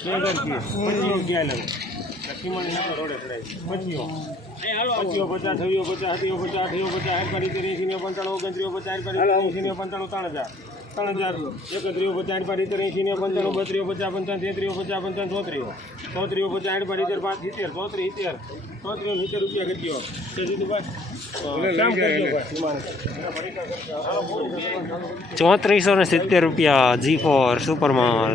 ત્રણ હજાર ત્રણ એકત્રીઓ પચાસ આઠ પાડી તેર એંશી ને પંચાણું બત્રીઓ પચાસ પંચાવન તેત્રીઓ પચાસ પંચાવન ચોત્રીઓ ચોત્રીઓ પચાસ આઠ પાડી પાંચ સિત્તેર ચોત્રી સિત્તેર ચોત્રીઓ સિત્તેર રૂપિયા. ઘટ્યો તે કામ ભાઈ ચોત્રીસો ને સિત્તેર રૂપિયા જી ફોર સુપર માલ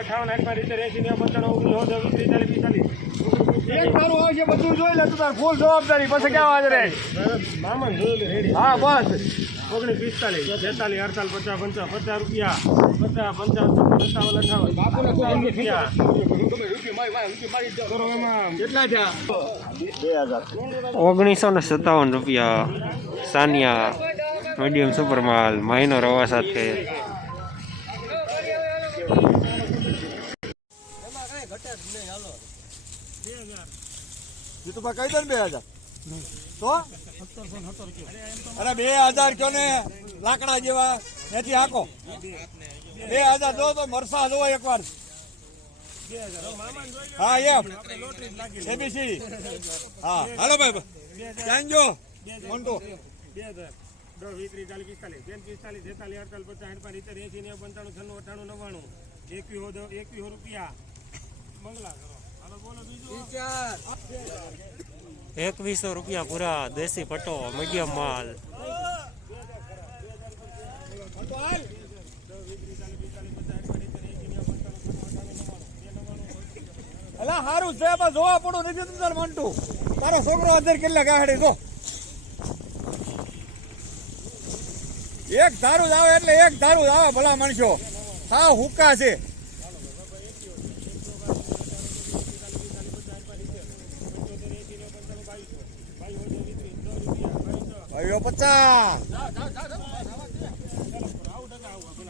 અઠાવન અઠાવન આઠમાં રીતે એસી ને પંચાણું ઓગણીસ વીસ ત્રીસ પિસ્તાલીસ એક તારું આવશે બધું જોઈ લે તું તાર ફૂલ જવાબદારી. પછી ક્યાં હાજર રહે મામા જોયેલું રેડી. હા બસ. ઓગણીસ પિસ્તાલીસ છેતાલીસ અડતાલીસ પચાસ પંચાવન પચાસ રૂપિયા. પચાસ પંચાવન સત્તાવન અઠાવન. પચાસ રૂપિયા કેટલા થયા ઓગણીસો ને સત્તાવન રૂપિયા સાનિયા મીડિયમ સુપર માલ મહિનો રવા સાથે જીતુભાઈ કહી દે ને બે હજાર. તો? અરે બે હજાર કયો ને? લાકડા જેવા. એથી હાકો. બે હજાર જો તો મરસા જોવો એકવાર. હા, એમ. એબીસી હા. હાલો ભાઈ, ક્યાં જો મોન્ટુ બે હજાર. દસ વીસ ત્રીસ પચાસ આઠ પાંચ સિત્તેર એંસી ને પંચાણું છન્નું અઠાણું નવ્વાણું એકવીસો એકવીસો રૂપિયા મંગલા કરો એકવીસો રૂપિયા પૂરા દેશી પટ્ટો મીડિયમ માલ. અલા છે, પણ જોવા પડું નથી તું તાર મોન્ટુ. તારો છોકરો અત્યારે કેટલા એક ધારું જ આવે એટલે એક ધારું જ આવે ભલા માણસો. હા, હુક્કા છે. ભાઈઓ પચાસ.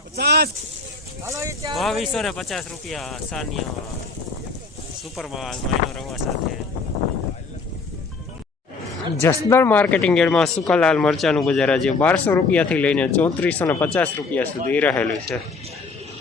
પચાસ. બાવીસો ને પચાસ રૂપિયા સાનિયા સુપર માલ મહિનો રવા સાથે. જસદણ માર્કેટિંગ યાર્ડમાં સુકાલાલ મરચાનું બજાર આજે બારસો રૂપિયાથી લઈને ચોત્રીસો ને પચાસ રૂપિયા સુધી રહેલું છે.